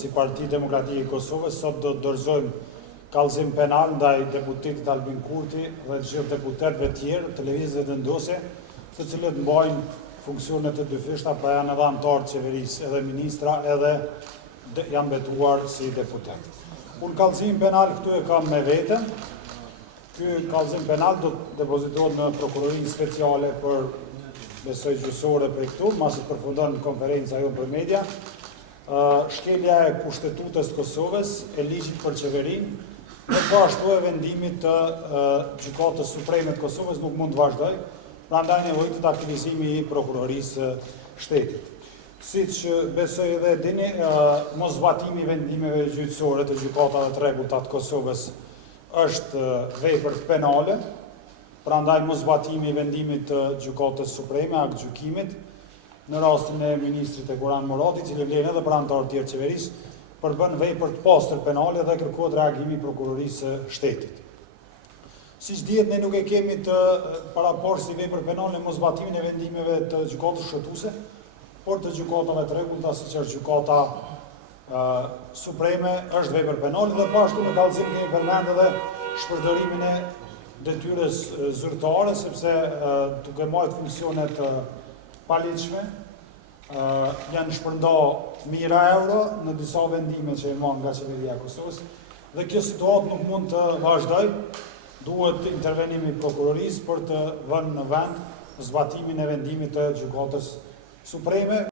si Parti Demokratike e Kosovës, sot do të dorëzojmë kallëzim penal ndaj deputetit Albin Kurti dhe të gjithë deputetëve tjerë të lëvizjes vendose, të cilët mbajnë funksione të dyfishta, pra janë edhe anëtarë të qeverisë, edhe ministra, edhe janë betuar si deputet. Unë kallëzim penal këtu e kam me vete. Ky kallëzim penal do të depozitohet në prokurorinë speciale për besoj gjyqësore për këtu, masi përfundon konferenca jonë për media. Shkelja e Kushtetutës të Kosovës, e ligjit për qeverinë, dhe ashtu e vendimit të Gjykatës Supreme të Kosovës nuk mund të vazhdoj, prandaj nevojitet aktivizimi i prokurorisë shtetit. Siç besoj edhe dini, mosbatimi i vendimeve gjyqësore të gjykatave të rregullta të Kosovës është vepër penale, prandaj mosbatimi i vendimit të Gjykatës Supreme, akt gjykimit, në rastin e ministrit e Kuran Murati, cili vlen edhe për anëtarë tjerë qeverisë, përbën vepër të pastër penale dhe kërkohet reagimi i prokurorisë shtetit. Siç dihet, ne nuk e kemi të paraporsi vepër penale në mosbatimin e vendimeve të gjykatës shëtuese, por të gjykatave të rregullta, siç është gjykata supreme, është vepër penale dhe po ashtu në kallëzim kemi përmendur edhe shpërndërimin e detyrës zyrtare, sepse duke marrë funksione të paligjshme, janë shpërnda mijëra euro në disa vendime që e marrë nga qeveria e Kosovës, dhe kjo situatë nuk mund të vazhdoj, duhet intervenimi i prokurorisë për të vënë në vend zbatimin e vendimit të Gjykatës Supreme.